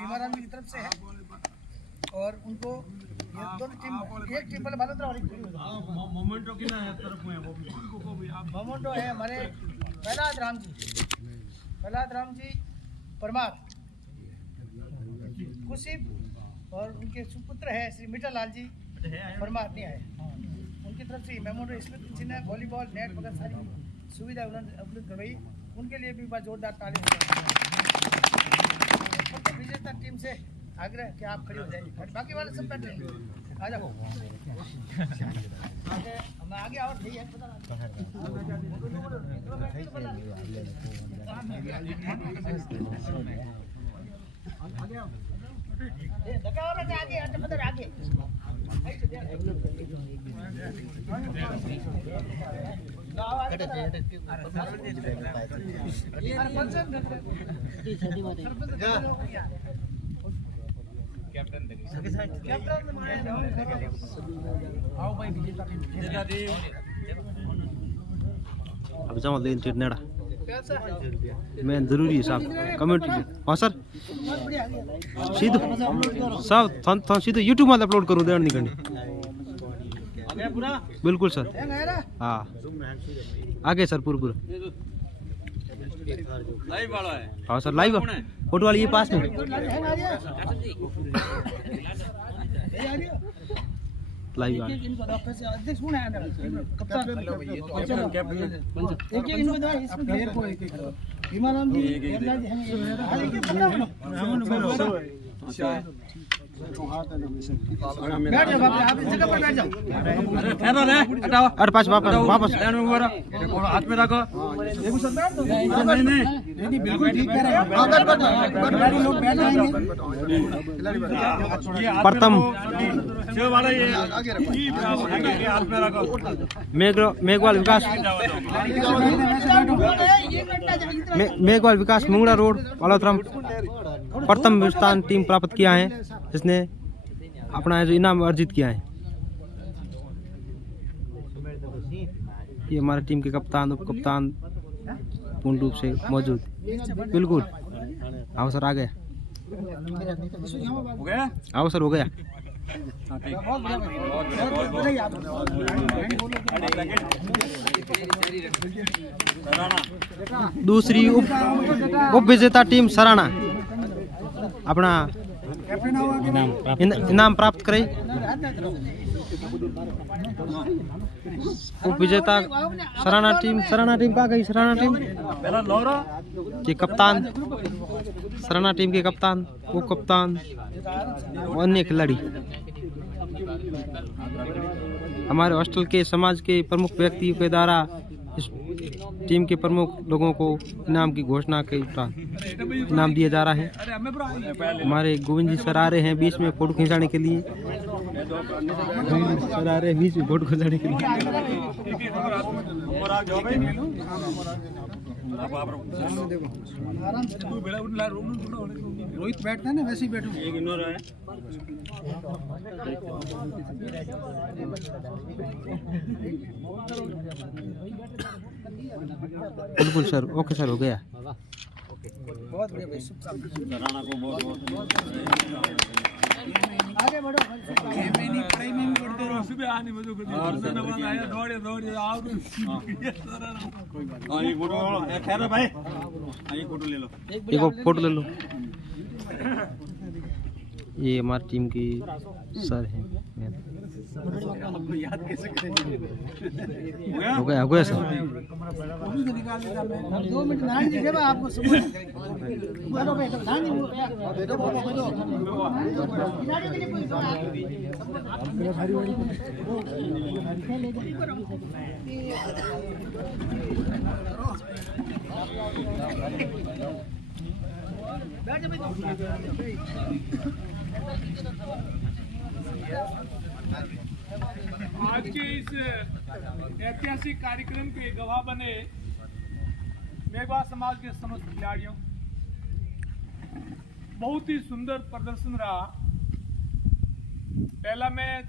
भीमाराम की तरफ से है और उनको ये दोनों टीम एक टीम वाले बालोद्रा वाली मोमेंटो की ना तरफ में वो भी आप मोमेंटो है हमारे प्रहलाद राम जी परमार कुशिप और उनके सुपुत्र है श्री मीठा लाल जी परमार नहीं आए उनकी तरफ से मेमोरियल स्मिथ जिन्हें वॉलीबॉल नेट वगैरह सारी सुविधा उन्होंने उपलब्ध करवाई उनके लिए भी बात जोरदार ताली विजेता टीम से आग्रह कि आप खड़ी हो जाइए बाकी वाले सब बैठे आ जाओ हम आगे और नहीं है पता आगे आगे अब जाओ लेन नेड़ा मैं जरूरी है साहब कमेंट हाँ सर सीधो सब सीधो यूट्यूब में अपलोड करूँ देण नहीं करनी बिल्कुल सर हाँ आगे सर पूरा लाइव वाला है हाँ सर लाइव फोटो वाली ये पास में लाइव अरे पास वापस हाथ में रखो बिल्कुल ठीक कह रहे हैं प्रथम मेघवाल विकास मुंगड़ा रोड बालोद्रा प्रथम स्थान टीम प्राप्त किया है जिसने अपना जो इनाम अर्जित किया है। ये हमारे टीम के कप्तान उप कप्तान पूर्ण रूप से मौजूद बिल्कुल अवसर आ गया अवसर हो गया दूसरी उप विजेता टीम सराना अपना इनाम प्राप्त करे उप विजेता सराना टीम कहाँ गई सराना टीम के कप्तान सराना टीम के कप्तान उप कप्तान अन्य खिलाड़ी हमारे हॉस्टल के समाज के प्रमुख व्यक्तियों के द्वारा इस टीम के प्रमुख लोगों को इनाम की घोषणा के उपरांत इनाम दिया जा रहा है। हमारे गोविंद जी सर आ रहे हैं बीच में फोटो खिंचाने के लिए सर आ रहे हैं बीच में फोटो खिंचाने के लिए रोहित बैठता है ना वैसे ही बैठो बिल्कुल सर ओके सर हो गया बहुत बढ़िया भाई शुभकामनाएं आगे बढ़ो नहीं पढ़ाई में करते रहो सुबह आने में जो धन्यवाद आया दौड़े आओ हां ये फोटो खैर भाई ये फोटो ले लो एक फोटो ले लो ये हमारी टीम की सर हैं याद कैसे करें हो गया सर 2 मिनट नारायण जी देवा आपको सुबह बोलो भाई नारायण जी दो आज के इस ऐतिहासिक कार्यक्रम के गवाह बने मेघवाल समाज के समस्त खिलाड़ियों बहुत ही सुंदर प्रदर्शन रहा। पहला मैच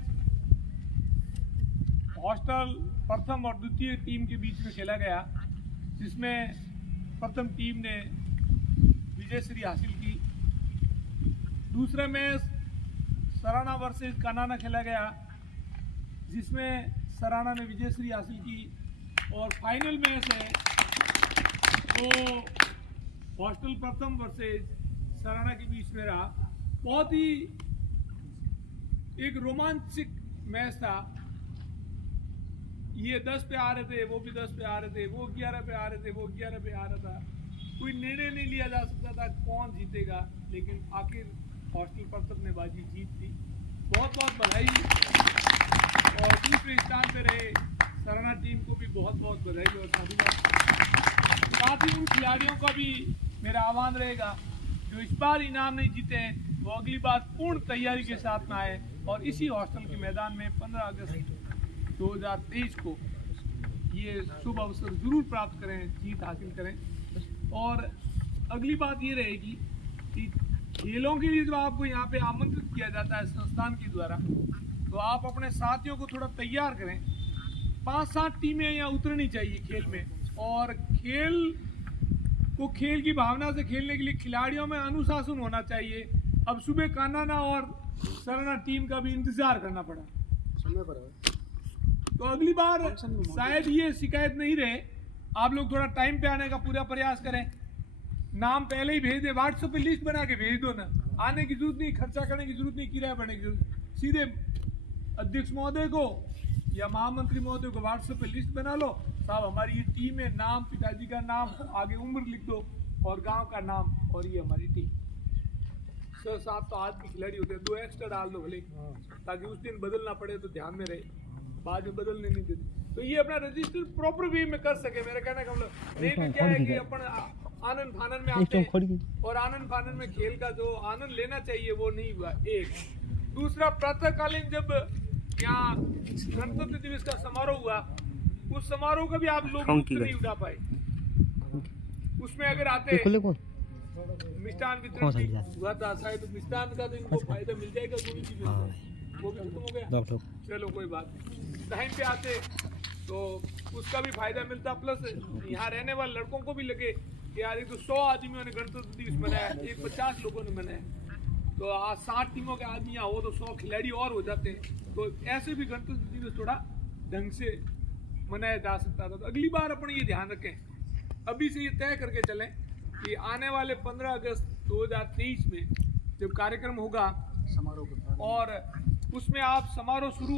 हॉस्टल प्रथम और द्वितीय टीम के बीच में खेला गया जिसमें प्रथम टीम ने विजय श्री हासिल की दूसरा मैच सराना वर्सेस कानाना खेला गया, जिसमें सराना ने विजयश्री हासिल की। और फाइनल मैच है वो हॉस्टल प्रथम वर्सेस सराना के बीच में रहा। बहुत ही एक रोमांचक मैच था। ये 10 पे आ रहे थे, वो भी 10 पे आ रहे थे, वो 11 पे आ रहे थे, वो 11 पे आ रहा था। कोई निर्णय नहीं लिया जा सकता था कौन जीतेगा, लेकिन आखिर हॉस्टल प्रथम ने बाजी जीत दी। बहुत बहुत बधाई। और दूसरे स्थान पे रहे सराना टीम को भी बहुत बहुत बधाई और साधुवाद। साथ ही उन खिलाड़ियों का भी मेरा आह्वान रहेगा जो इस बार इनाम नहीं जीते हैं, वो अगली बार पूर्ण तैयारी के साथ में आए और इसी हॉस्टल के मैदान में 15 अगस्त 2023 को ये शुभ अवसर जरूर प्राप्त करें, जीत हासिल करें। और अगली बात ये रहेगी कि खेलों के लिए जो आपको यहाँ पे आमंत्रित किया जाता है संस्थान के द्वारा, तो आप अपने साथियों को थोड़ा तैयार करें। 5-7 टीमें यहाँ उतरनी चाहिए खेल में, और खेल को खेल की भावना से खेलने के लिए खिलाड़ियों में अनुशासन होना चाहिए। अब सुबह कानाना और सराना टीम का भी इंतजार करना पड़ा, तो अगली बार शायद ये शिकायत नहीं रहे। आप लोग थोड़ा टाइम पे आने का पूरा प्रयास करें। नाम पहले ही भेज दे, व्हाट्सएप पे लिस्ट बना के भेज दो ना। आने की जरूरत नहीं, खर्चा करने की जरूरत नहीं, किराया भरने की जरूरत। सीधे अध्यक्ष महोदय को या महामंत्री महोदय को व्हाट्सएप पे लिस्ट बना लो, साहब हमारी ये टीम है, नाम, पिताजी का नाम, आगे उम्र लिख दो और गांव का नाम, और ये हमारी टीम। 6-7 तो आज के खिलाड़ी होते हैं, 2 एक्स्ट्रा डाल दो भले, ताकि उस दिन बदलना पड़े तो ध्यान में रहे, बाद में बदलने नहीं देते। तो ये अपना रजिस्टर प्रॉपर वे में कर सके, मेरा कहना का मतलब। नहीं तो क्या है कि अपन आनंद फानन में आते हैं और आनंद फानन में खेल का जो आनंद लेना चाहिए वो नहीं हुआ। एक दूसरा, प्रातःकालीन जब यहाँ गणतंत्र दिवस का समारोह हुआ, उस समारोह का भी आप लोग नहीं उठा पाए। उसमें अगर आते मिष्ठान वितरण हुआ था, शायद मिष्ठान का तो इनको फायदा मिल जाएगा, वो भी खत्म हो गया। चलो कोई बात नहीं, टाइम पे आते तो उसका भी फायदा मिलता। प्लस यहाँ रहने वाले लड़कों को भी लगे कि यार एक तो 100 आदमियों ने गणतंत्र दिवस मनाया, एक 50 लोगों ने मनाया, तो आज 60 टीमों के आदमी यहाँ हो तो 100 खिलाड़ी और हो जाते हैं। तो ऐसे भी गणतंत्र दिवस थोड़ा ढंग से मनाया जा सकता था। तो अगली बार अपन ये ध्यान रखें, अभी से ये तय करके चलें कि आने वाले 15 अगस्त 2023 में जब कार्यक्रम होगा समारोह, और उसमें आप समारोह शुरू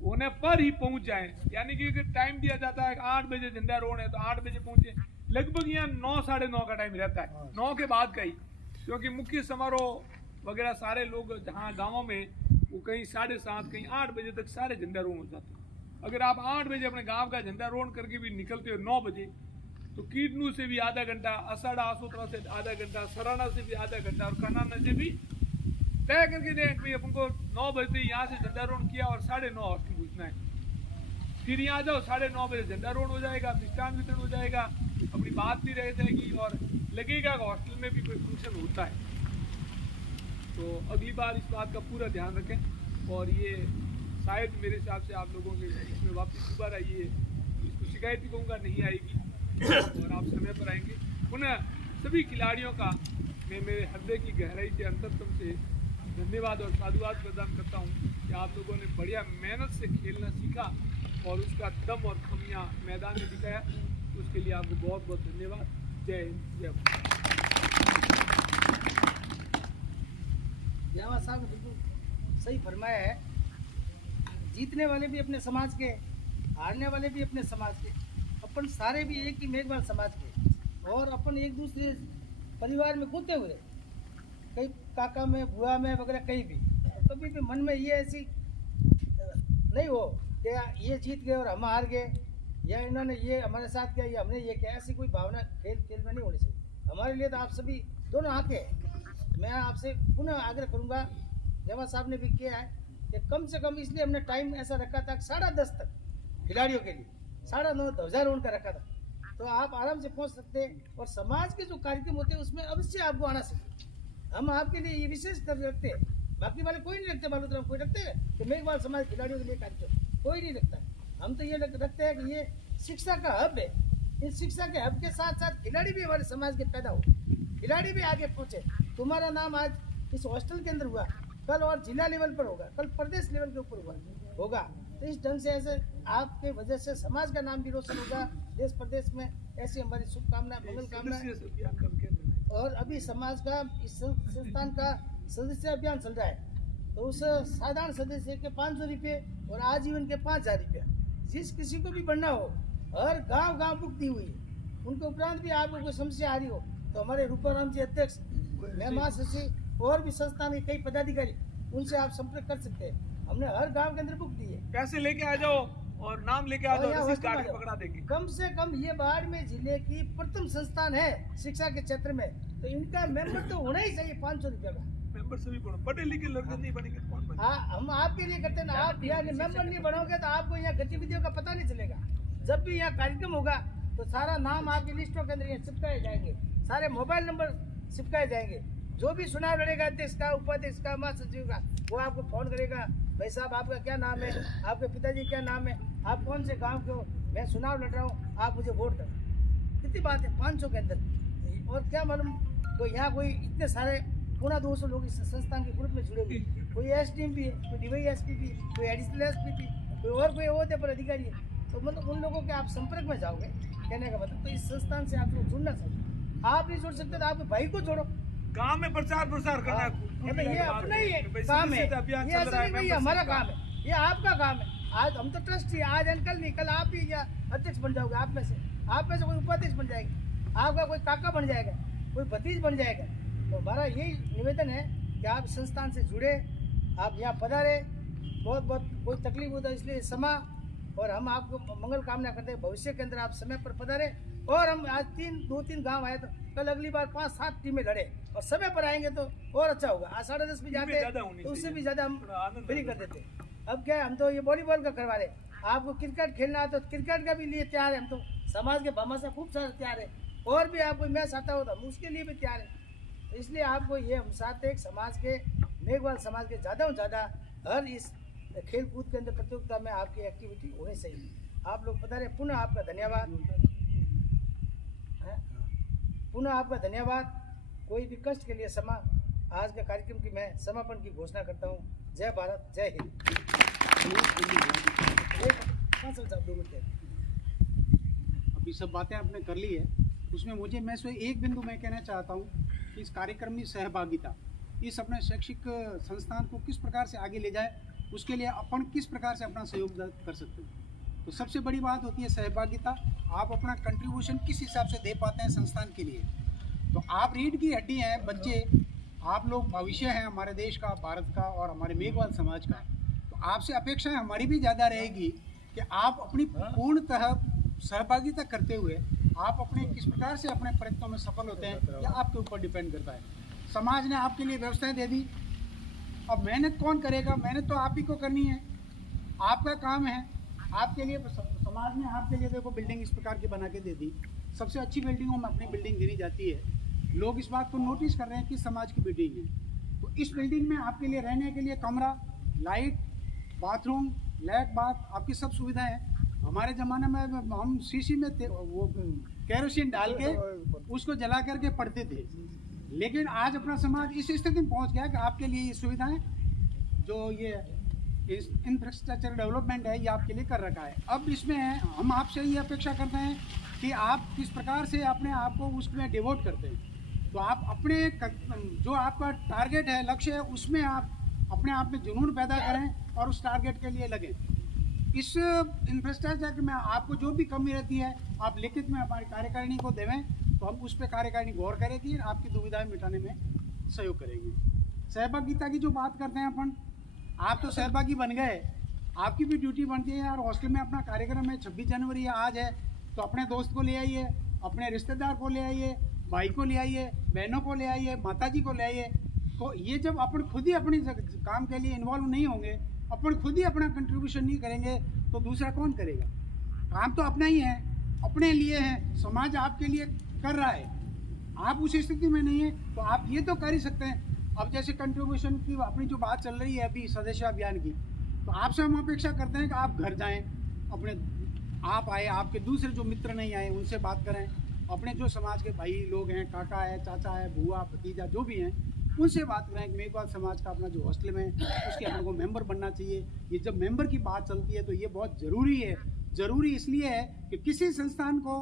होने पर ही पहुंच जाएं। यानी कि अगर टाइम दिया जाता है 8 बजे झंडारोहण है तो 8 बजे पहुंचे। लगभग यहाँ 9, साढ़े 9 का टाइम रहता है, 9 के बाद का ही, क्योंकि मुख्य समारोह वगैरह सारे लोग जहाँ गाँवों में वो कहीं 7:30 कहीं 8 बजे तक सारे झंडारोहण हो जाते हैं। अगर आप 8 बजे अपने गाँव का झंडारोहण करके भी निकलते हो 9 बजे, तो कीटनू से भी आधा घंटा, असाड़ा आसोतरा से आधा घंटा, सराना से भी आधा घंटा, और कानाना से भी तय करके दें कि अपन को 9 बजे यहाँ से झंडारोहण किया और 9:30 हॉस्टल घुसना है। फिर यहाँ जाओ 9:30 बजे झंडारोहण हो जाएगा, मिष्ठान वितरण हो जाएगा, अपनी बात भी रह जाएगी और लगेगा हॉस्टल में भी कोई फंक्शन होता है। तो अगली बार इस बात का पूरा ध्यान रखें। और ये शायद मेरे हिसाब से आप लोगों के इसमें वापस दोबारा ये इसको शिकायत ही कहूँगा नहीं आएगी, और आप समय पर आएंगे। पुनः सभी खिलाड़ियों का मैं मेरे हृदय की गहराई से, अंतरतम से धन्यवाद और साधुवाद प्रदान करता हूँ कि आप लोगों ने बढ़िया मेहनत से खेलना सीखा और उसका दम और खमियाँ मैदान में दिखाया। उसके लिए आपको बहुत बहुत धन्यवाद। जय हिंद, जय भारत। जावा साहब ने बिल्कुल सही फरमाया है। जीतने वाले भी अपने समाज के, हारने वाले भी अपने समाज के, अपन सारे भी एक ही मेघवाल समाज के, और अपन एक दूसरे परिवार में कूदते हुए कहीं काका में, बुआ में वगैरह कहीं भी, कभी भी मन में ये ऐसी नहीं हो कि ये जीत गए और हम हार गए, या इन्होंने ये हमारे साथ किया या हमने ये किया। ऐसी कोई भावना खेल में नहीं होनी चाहिए। हमारे लिए तो आप सभी दोनों आके, मैं आपसे पुनः आग्रह करूंगा, जवा साहब ने भी किया है कि कम से कम, इसलिए हमने टाइम ऐसा रखा था 10:30 तक खिलाड़ियों के लिए, 9:30 ध्वजारोहण का रखा था, तो आप आराम से पहुंच सकते हैं। और समाज के जो कार्यक्रम होते हैं उसमें अवश्य आपको आना चाहिए। हम आपके लिए ये विशेष कर रखते हैं, बाकी वाले कोई नहीं रखते। मालूम कोई रखते हैं कि मेघवाल समाज खिलाड़ियों के लिए कार्यक्रम, कोई नहीं रखता। हम तो ये रखते हैं कि ये शिक्षा का हब है। इस शिक्षा के हब के साथ साथ खिलाड़ी भी हमारे समाज के पैदा हो, खिलाड़ी भी आगे पहुंचे, तुम्हारा नाम आज इस हॉस्टल के अंदर हुआ, कल और जिला लेवल पर होगा, कल प्रदेश लेवल के ऊपर होगा। तो इस ढंग से ऐसे आपके वजह से समाज का नाम भी रोशन होगा देश प्रदेश में। ऐसी हमारी शुभकामना, मंगल कामना। और अभी समाज का इस संस्थान का सदस्य अभियान चल रहा है, तो उस साधारण सदस्य के 500 रुपये और आजीवन के 5000 रुपये, जिस किसी को भी बनना हो, हर गांव बुक दी हुई है। उनके उपरांत भी आपको कोई समस्या आ रही हो तो हमारे रूपाराम जी अध्यक्ष, मैं महासचिव और भी संस्थान के कई पदाधिकारी, उनसे आप संपर्क कर सकते हैं। हमने हर गांव के अंदर बुक दी है। पैसे लेके आ जाओ और नाम लेके आ जाओ, रसीद काट के पकड़ा देंगे। कम से कम ये बाड़मेर जिले की प्रथम संस्थान है शिक्षा के क्षेत्र में, तो इनका मेंबर तो होना ही चाहिए 500 रुपये का। मेंबर से भी बोलो, पढ़े लिखे लड़के नहीं बनेंगे तो कौन बनेगा? हम आपके लिए करते हैं ना। आप यहाँ मेंबर नहीं बनोगे तो आपको यहाँ गतिविधियों का पता नहीं चलेगा। जब भी यहाँ कार्यक्रम होगा तो सारा नाम आपकी लिस्टों के अंदर यहाँ चिपकाए जाएंगे, सारे मोबाइल नंबर चिपकाए जाएंगे। जो भी चुनाव लड़ेगा अध्यक्ष का, उपाध्यक्ष का, महासचिव का, वो आपको फोन करेगा, भाई साहब आपका क्या नाम है, आपके पिताजी क्या नाम है, आप कौन से गांव के हो, मैं चुनाव लड़ रहा हूँ, आप मुझे वोट दो। कितनी बात है 500 के अंदर। और क्या मालूम तो यहाँ कोई इतने सारे 200 लोग इस संस्थान के ग्रुप में जुड़े हुए, कोई एसडीएम भी है, कोई डीवाईएसपी भी, कोई एडिशनल एसपी भी, कोई ओहदे पर अधिकारी है। तो मतलब उन लोगों के आप संपर्क में जाओगे, कहने का मतलब तो इस संस्थान से आपको जुड़ना चाहिए। आप नहीं जुड़ सकते तो आपके भाई को जोड़ो। गांव में प्रचार करना है, ये अपना ही काम है, ये ऐसा नहीं हमारा काम है, ये आपका काम है। आज हम तो ट्रस्टी, आज कल नहीं, कल आप ही अध्यक्ष बन जाओगे। आप में से कोई उपाध्यक्ष बन जाएंगे, आपका कोई काका बन जाएगा, कोई भतीज बन जाएगा। तो हमारा यही निवेदन है कि आप संस्थान से जुड़े, आप यहाँ पधारे। बहुत कोई तकलीफ होता है इसलिए समा, और हम आपको मंगल कामना करते हैं भविष्य के अंदर आप समय पर पधारे। और हम आज 2-3 गांव आए, तो कल अगली बार 5-7 टीमें लड़े और समय पर आएंगे तो और अच्छा होगा। आज 10:30 भी जाते हैं तो उससे भी ज्यादा हम फ्री कर देते हैं। अब क्या है, हम तो ये वॉलीबॉल का करवा रहे, आपको क्रिकेट खेलना है तो क्रिकेट का भी लिए तैयार है। हम तो समाज के भामाशाह खूब सारे तैयार है, और भी आपको मैच आता हो तो हम उसके लिए भी तैयार है। इसलिए आपको ये हम चाहते हैं समाज के, मेघवाल समाज के ज़्यादा से ज़्यादा हर इस खेल कूद के अंदर प्रतियोगिता में आपकी एक्टिविटी होनी चाहिए। आप लोग पधारे, पुनः आपका धन्यवाद, पुनः आपका धन्यवाद। कोई भी कष्ट के लिए समा, आज के कार्यक्रम की मैं समापन की घोषणा करता हूँ। जय भारत, जय हिंद। अभी सब बातें आपने कर ली है, उसमें मुझे मैं सिर्फ एक बिंदु मैं कहना चाहता हूँ कि इस कार्यक्रम में सहभागिता, इस अपने शैक्षिक संस्थान को किस प्रकार से आगे ले जाए, उसके लिए अपन किस प्रकार से अपना सहयोग कर सकते हैं। तो सबसे बड़ी बात होती है सहभागिता। आप अपना कंट्रीब्यूशन किस हिसाब से दे पाते हैं संस्थान के लिए। तो आप रीढ़ की हड्डी हैं बच्चे, आप लोग भविष्य हैं हमारे देश का, भारत का और हमारे मेघवाल समाज का। तो आपसे अपेक्षाएं हमारी भी ज़्यादा रहेगी कि आप अपनी पूर्णतः सहभागिता करते हुए आप अपने किस प्रकार से अपने प्रयत्नों में सफल होते हैं, यह आपके ऊपर डिपेंड करता है। समाज ने आपके लिए व्यवस्थाएं दे दी, अब मेहनत कौन करेगा? मेहनत तो आप ही को करनी है, आपका काम है। आपके लिए समाज ने आपके लिए देखो बिल्डिंग इस प्रकार की बना के दे दी, सबसे अच्छी बिल्डिंगों में अपनी बिल्डिंग गिनी जाती है। लोग इस बात को नोटिस कर रहे हैं कि समाज की बिल्डिंग है। तो इस बिल्डिंग में आपके लिए रहने के लिए कमरा, लाइट, बाथरूम, लैट बाथ, आपकी सब सुविधाएं हैं। हमारे ज़माने में हम शीशी में वो केरोसिन डाल के उसको जला करके पढ़ते थे, लेकिन आज अपना समाज इस स्थिति में पहुंच गया कि आपके लिए ये सुविधाएं, जो ये इंफ्रास्ट्रक्चर डेवलपमेंट है, ये आपके लिए कर रखा है। अब इसमें हम आपसे ये अपेक्षा करते हैं कि आप किस प्रकार से अपने आप को उसमें डिवोट करते हैं। तो आप अपने जो आपका टारगेट है, लक्ष्य है, उसमें आप अपने आप में जुनून पैदा करें और उस टारगेट के लिए लगें। इस इंफ्रास्ट्रक्चर में आपको जो भी कमी रहती है आप लिखित में हमारी कार्यकारिणी को देवें, तो हम उस पर कार्यकारिणी गौर करेगी और आपकी दुविधाएं मिटाने में सहयोग करेंगे। सहभागिता की जो बात करते हैं अपन, आप तो सहभागी बन गए, आपकी भी ड्यूटी बनती है यार। हॉस्टल में अपना कार्यक्रम है, 26 जनवरी आज है, तो अपने दोस्त को ले आइए, अपने रिश्तेदार को ले आइए, भाई को ले आइए, बहनों को ले आइए, माताजी को ले आइए। तो ये जब अपन खुद ही अपने काम के लिए इन्वॉल्व नहीं होंगे, अपन खुद ही अपना कंट्रीब्यूशन नहीं करेंगे, तो दूसरा कौन करेगा? काम तो अपना ही है, अपने लिए है, समाज आपके लिए कर रहा है। आप उस स्थिति में नहीं है तो आप ये तो कर ही सकते हैं। अब जैसे कंट्रीब्यूशन की अपनी जो बात चल रही है अभी सदस्य अभियान की, तो आपसे हम अपेक्षा करते हैं कि आप घर जाएं, अपने आप आए, आपके दूसरे जो मित्र नहीं आए उनसे बात करें अपने जो समाज के भाई लोग हैं, काका है, चाचा है, बुआ, भतीजा जो भी हैं, उनसे बात करें कि मेघवाल समाज का अपना जो हॉस्टल में उसके अपने को मेंबर बनना चाहिए। ये जब मेंबर की बात चलती है तो ये बहुत ज़रूरी है। ज़रूरी इसलिए है कि किसी संस्थान को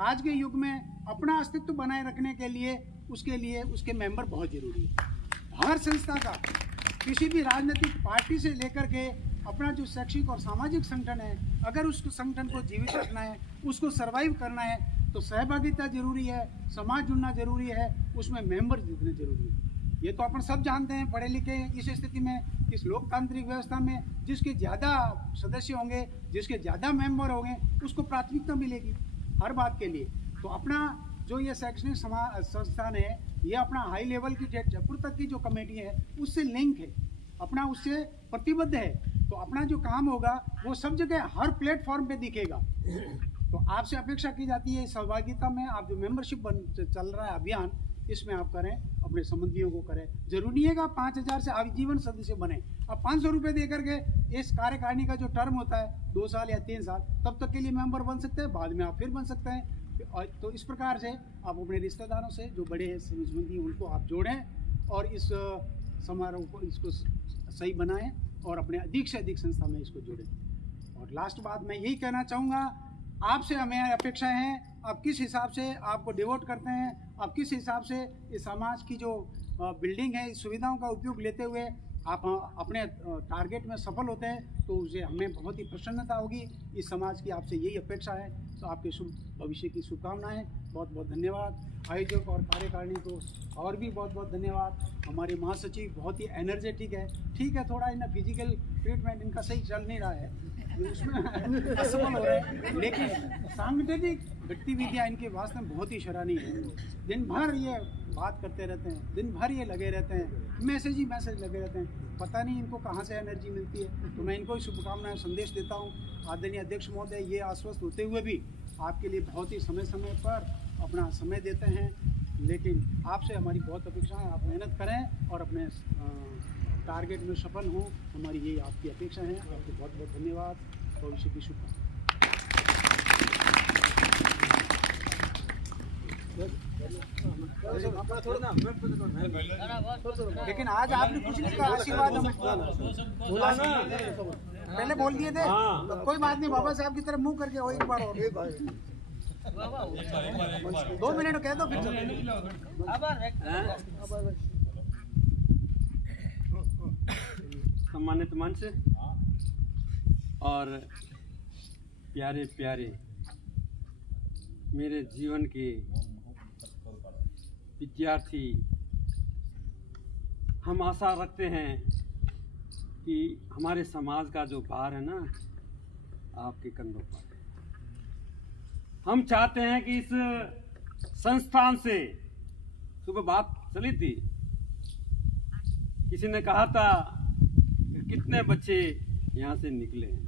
आज के युग में अपना अस्तित्व बनाए रखने के लिए उसके मेंबर बहुत ज़रूरी है। हर संस्था का, किसी भी राजनीतिक पार्टी से लेकर के अपना जो शैक्षिक और सामाजिक संगठन है, अगर उस संगठन को जीवित रखना है, उसको सर्वाइव करना है, तो सहभागिता जरूरी है, समाज जुड़ना जरूरी है, उसमें मेंबर जितने जरूरी है। ये तो अपन सब जानते हैं, पढ़े लिखे इस स्थिति में, इस लोकतांत्रिक व्यवस्था में जिसके ज़्यादा सदस्य होंगे, जिसके ज़्यादा मेंबर होंगे, उसको प्राथमिकता मिलेगी हर बात के लिए। तो अपना जो ये शैक्षणिक संस्थान है, ये अपना हाई लेवल की जयपुर तक की जो कमेटी है उससे लिंक है, अपना उससे प्रतिबद्ध है। तो अपना जो काम होगा वो सब जगह हर प्लेटफॉर्म पे दिखेगा। तो आपसे अपेक्षा की जाती है सहभागिता में, आप जो मेंबरशिप चल रहा है अभियान, इसमें आप करें, अपने संबंधियों को करें। जरूरी नहीं है कि आप 5,000 से आजीवन सदस्य बने। आप 500 रुपये दे करके इस कार्यकारिणी का जो टर्म होता है 2 साल या 3 साल, तब तक के लिए मेंबर बन सकते हैं, बाद में आप फिर बन सकते हैं। तो इस प्रकार से आप अपने रिश्तेदारों से जो बड़े हैं संबंधी उनको आप जोड़ें और इस समारोह को इसको सही बनाएं और अपने अधिक से अधिक संस्था में इसको जोड़ें। और लास्ट बात मैं यही कहना चाहूँगा, आपसे हमें अपेक्षा है, आप किस हिसाब से आपको डिवोट करते हैं, आप किस हिसाब से इस समाज की जो बिल्डिंग है, इस सुविधाओं का उपयोग लेते हुए आप अपने टारगेट में सफल होते हैं, तो उसे हमें बहुत ही प्रसन्नता होगी। इस समाज की आपसे यही अपेक्षा है। तो आपके शुभ भविष्य की शुभकामनाएं। बहुत बहुत धन्यवाद आयोजक और कार्यकारिणी को, और भी बहुत बहुत धन्यवाद। हमारे महासचिव बहुत ही एनर्जेटिक है। ठीक है, थोड़ा इनका फिजिकल ट्रीटमेंट इनका सही चल नहीं रहा है, उसमें असफल हो रहे हैं, लेकिन सांगठनिक गतिविधियाँ इनके वास्तव में बहुत ही सराहनीय है। दिन भर ये बात करते रहते हैं, दिन भर ये लगे रहते हैं, मैसेज ही मैसेज लगे रहते हैं। पता नहीं इनको कहाँ से एनर्जी मिलती है। तो मैं इनको शुभकामनाएं संदेश देता हूँ। आदरणीय अध्यक्ष महोदय ये आश्वस्त होते हुए भी आपके लिए बहुत ही समय समय पर अपना समय देते हैं, लेकिन आपसे हमारी बहुत अपेक्षा है, आप मेहनत करें और अपने टारगेट में सफल हों। हमारी यही आपकी अपेक्षा है। आपको बहुत बहुत धन्यवाद। भविष्य की शुभकामनाएं। लेकिन आज आपने कुछ नहीं कहा, आशीर्वाद हमें बोला ना, पहले बोल दिए थे। तो कोई बात नहीं, बाबा साहब की तरफ मुंह करके हो एक बार और 2 मिनट कह दो फिर सम्मानित मंच और प्यारे प्यारे मेरे जीवन के विद्यार्थी, हम आशा रखते हैं कि हमारे समाज का जो भार है ना आपके कंधों पर। हम चाहते हैं कि इस संस्थान से, सुबह बात चली थी, किसी ने कहा था कि कितने बच्चे यहाँ से निकले हैं,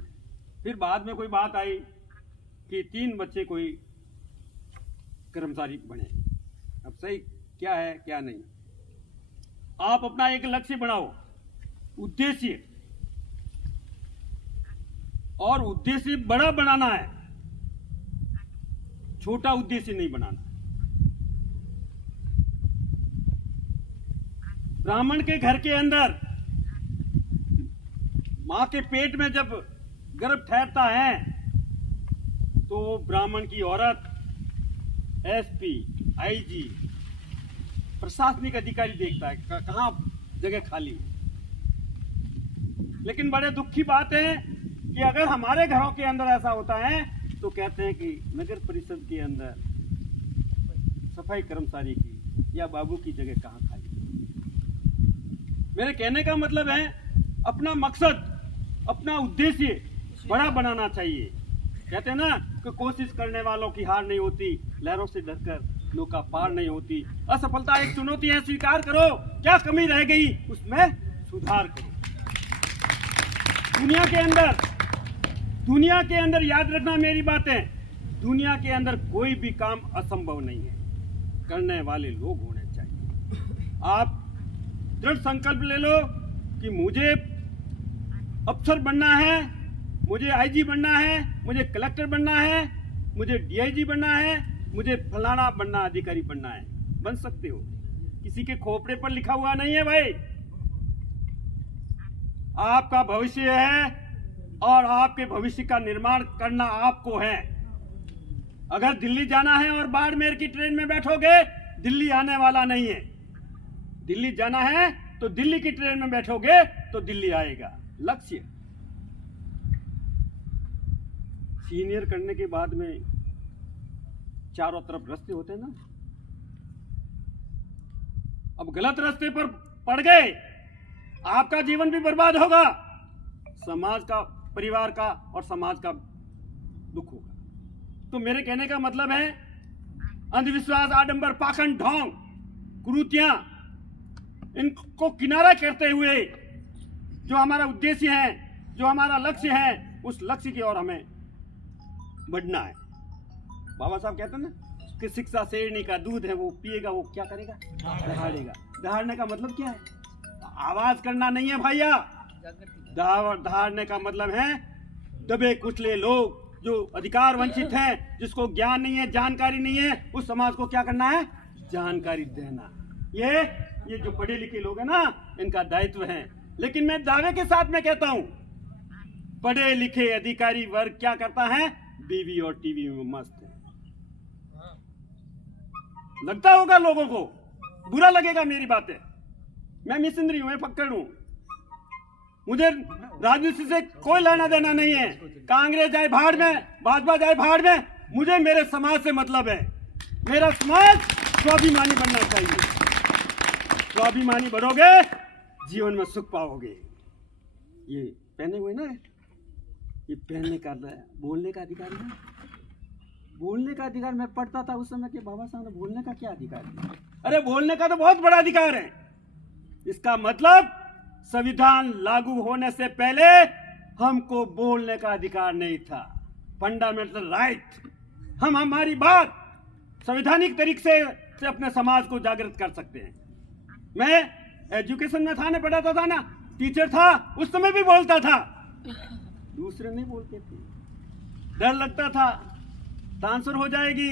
फिर बाद में कोई बात आई कि 3 बच्चे कोई कर्मचारी बने। अब सही क्या है क्या नहीं, आप अपना एक लक्ष्य बनाओ, उद्देश्य, और उद्देश्य बड़ा बनाना है, छोटा उद्देश्य नहीं बनाना। ब्राह्मण के घर के अंदर मां के पेट में जब गर्भ ठहरता है तो ब्राह्मण की औरत एसपी, आईजी, प्रशासनिक अधिकारी देखता है कहां जगह खाली है। लेकिन बड़े दुख की बात है कि अगर हमारे घरों के अंदर ऐसा होता है तो कहते हैं कि नगर परिषद के अंदर सफाई कर्मचारी की या बाबू की जगह कहां खाली। मेरे कहने का मतलब है अपना मकसद, अपना उद्देश्य बड़ा बनाना चाहिए। कहते हैं ना कि कोशिश करने वालों की हार नहीं होती, लहरों से डरकर नौका पार नहीं होती। असफलता एक चुनौती है, स्वीकार करो, क्या कमी रह गई उसमें सुधार करो। दुनिया के अंदर याद रखना मेरी बातें, दुनिया के अंदर कोई भी काम असंभव नहीं है, करने वाले लोग होने चाहिए। आप दृढ़ संकल्प ले लो कि मुझे अफसर बनना है, मुझे आईजी बनना है, मुझे कलेक्टर बनना है, मुझे डीआईजी बनना है, मुझे फलाना बनना, अधिकारी बनना है, बन सकते हो। किसी के खोपड़े पर लिखा हुआ नहीं है भाई। आपका भविष्य है और आपके भविष्य का निर्माण करना आपको है। अगर दिल्ली जाना है और बाड़मेर की ट्रेन में बैठोगे, दिल्ली आने वाला नहीं है। दिल्ली जाना है तो दिल्ली की ट्रेन में बैठोगे तो दिल्ली आएगा। लक्ष्य सीनियर करने के बाद में चारों तरफ रास्ते होते हैं ना। अब गलत रास्ते पर पड़ गए, आपका जीवन भी बर्बाद होगा, समाज का, परिवार का और समाज का दुख होगा। तो मेरे कहने का मतलब है, अंधविश्वास, आडंबर, पाखंड, ढोंग, कुरीतियां, इनको किनारा करते हुए जो हमारा उद्देश्य है, जो हमारा लक्ष्य है, उस लक्ष्य की ओर हमें बढ़ना है। बाबा साहब कहते हैं ना कि शिक्षा शेरनी का दूध है, वो पिएगा वो क्या करेगा? दहाड़ेगा। दहाड़ने का मतलब क्या है? आवाज करना नहीं है भैया। दहाड़ने का मतलब है दबे कुचले लोग, जो अधिकार वंचित हैं, जिसको ज्ञान नहीं है, जानकारी नहीं है, उस समाज को क्या करना है? जानकारी देना। ये जो पढ़े लिखे लोग हैं ना, इनका दायित्व है। लेकिन मैं दावे के साथ में कहता हूं, पढ़े लिखे अधिकारी वर्ग क्या करता है? बीवी और टीवी में मस्त है। लगता होगा लोगों को, बुरा लगेगा मेरी बातें। मैं मिसंद्री हूं, मैं पक्कड़ हूं, मुझे राजनीति से कोई लेना देना नहीं है। कांग्रेस जाए भाड़ में, भाजपा जाए भाड़ में, मुझे मेरे समाज से मतलब है। मेरा समाज स्वाभिमानी बनना चाहिए। स्वाभिमानी बनोगे, जीवन में सुख पाओगे। ये पहने हुए ना, ये पहनने का, बोलने का अधिकार है। बोलने का अधिकार मैं पढ़ता था उस समय के बाबा साहब ने, बोलने का क्या अधिकार है? अरे बोलने का तो बहुत बड़ा अधिकार है। इसका मतलब संविधान लागू होने से पहले हमको बोलने का अधिकार नहीं था। Fundamental right. हम हमारी बात संवैधानिक तरीके से अपने समाज को जागृत कर सकते हैं। मैं एजुकेशन में था ना, पढ़ाता था ना, टीचर था, उस समय भी बोलता था, दूसरे नहीं बोलते थे। डर लगता था ट्रांसफर हो जाएगी।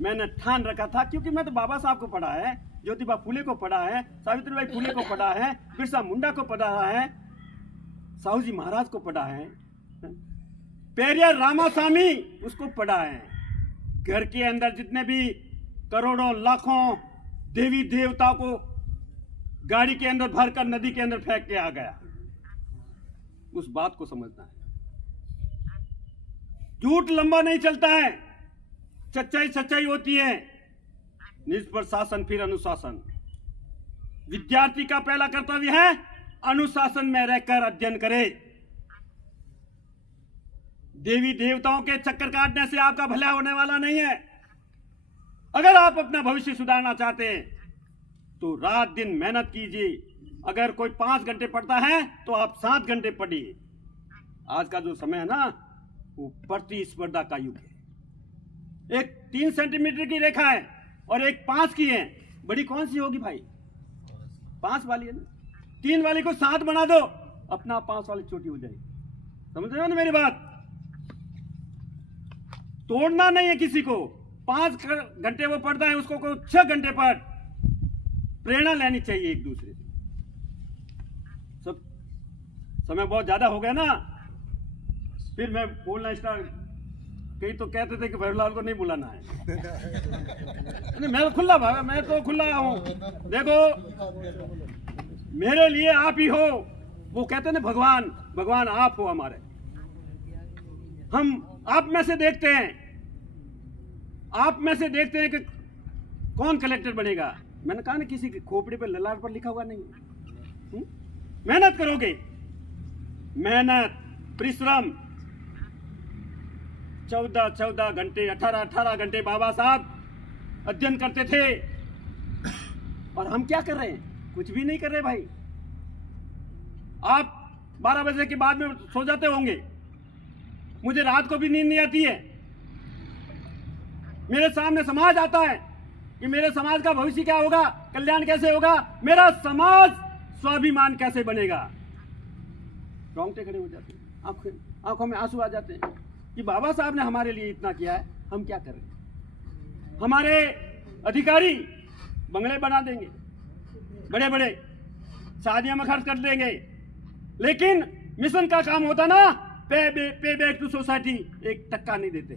मैंने ठान रखा था, क्योंकि मैं तो बाबा साहब को पढ़ा है, ज्योतिबा फुले को पढ़ा है, सावित्रीबाई फुले को पढ़ा है, बिरसा मुंडा को पढ़ा है, साहू जी महाराज को पढ़ा है, पेरियार रामास्वामी उसको पढ़ा है। घर के अंदर जितने भी करोड़ों लाखों देवी देवताओं को गाड़ी के अंदर भरकर नदी के अंदर फेंक के आ गया। उस बात को समझना है। झूठ लंबा नहीं चलता है, सच्चाई सच्चाई होती है। निष्पक्ष शासन फिर अनुशासन। विद्यार्थी का पहला कर्तव्य है अनुशासन में रहकर अध्ययन करे। देवी देवताओं के चक्कर काटने से आपका भला होने वाला नहीं है। अगर आप अपना भविष्य सुधारना चाहते हैं तो रात दिन मेहनत कीजिए। अगर कोई 5 घंटे पढ़ता है तो आप 7 घंटे पढ़िए। आज का जो समय है ना, वो प्रतिस्पर्धा का युग है। एक 3 सेंटीमीटर की रेखा है और एक 5 की है। बड़ी कौन सी होगी भाई? 5 वाली है ना। 3 वाली को 7 बना दो, अपना 5 वाली छोटी हो जाएगी। समझ रहे हो ना मेरी बात? तोड़ना नहीं है किसी को। 5 घंटे वो पढ़ता है, उसको को 6 घंटे पढ़। प्रेरणा लेनी चाहिए एक दूसरे से। सब समय बहुत ज्यादा हो गया ना, फिर मैं बोलना स्टार्ट। कई तो कहते थे कि भैरवलाल को नहीं बुलाना है। नहीं, मैं तो खुला भागा, मैं तो खुला हूं। देखो, मेरे लिए आप ही हो। वो कहते ना भगवान, भगवान आप हो हमारे। हम आप में से देखते हैं, आप में से देखते हैं कि कौन कलेक्टर बनेगा। मैंने कहा ना, किसी के खोपड़े पर ललाट पर लिखा हुआ नहीं है। मेहनत करोगे, मेहनत, परिश्रम। 14 घंटे, 18 घंटे बाबा साहब अध्ययन करते थे। और हम क्या कर रहे हैं? कुछ भी नहीं कर रहे भाई। आप 12 बजे के बाद में सो जाते होंगे, मुझे रात को भी नींद नहीं आती है। मेरे सामने समाज आता है कि मेरे समाज का भविष्य क्या होगा, कल्याण कैसे होगा, मेरा समाज स्वाभिमान कैसे बनेगा। रोंगटे खड़े हो जाते हैं, आंखों में आंसू आ जाते हैं कि बाबा साहब ने हमारे लिए इतना किया है, हम क्या कर रहे हैं। हमारे अधिकारी बंगले बना देंगे, बड़े बड़े शादियों में खर्च कर देंगे, लेकिन मिशन का काम होता ना, पे बैक टू सोसाइटी, एक टक्का नहीं देते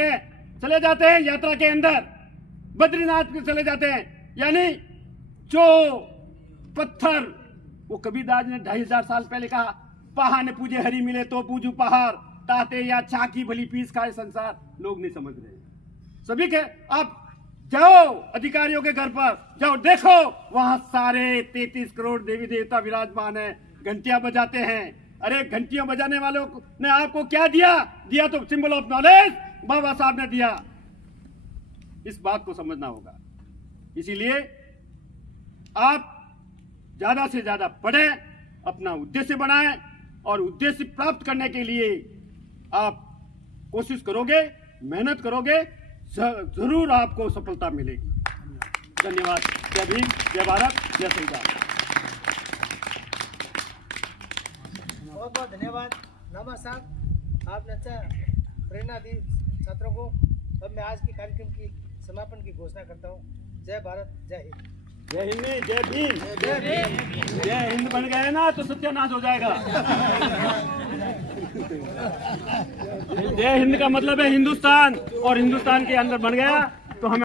हैं। चले जाते हैं यात्रा के अंदर, बद्रीनाथ में चले जाते हैं, यानी जो पत्थर, वो कबीरदास ने 2500 साल पहले कहा, पहाड़ ने पूजे हरी मिले तो पूजू पहाड़, ताते या चाकी भली पीस खाए संसार। लोग नहीं समझ रहे। सभी के आप जाओ अधिकारियों के घर पर जाओ, देखो वहां सारे 33 करोड़ देवी देवता विराजमान है, घंटियां बजाते हैं। अरे घंटियां बजाने वालों ने आपको क्या दिया तो सिंबल ऑफ नॉलेज बाबा साहब ने दिया। इस बात को समझना होगा। इसीलिए आप ज्यादा से ज्यादा पढ़ें, अपना उद्देश्य बनाएं, और उद्देश्य प्राप्त करने के लिए आप कोशिश करोगे, मेहनत करोगे, जरूर आपको सफलता मिलेगी। धन्यवाद। जय भीम, जय भारत, जय संविधान। बहुत बहुत धन्यवाद नामा साहब, आपने अच्छा प्रेरणा दी छात्रों को। अब मैं आज की कार्यक्रम की समापन की घोषणा करता हूँ। जय भारत, जय हिंद। जय हिंद, जय भीम। जय हिंद बन गए ना तो सत्यानाश हो जाएगा। जय हिंद का मतलब है हिंदुस्तान, और हिंदुस्तान के अंदर बन गया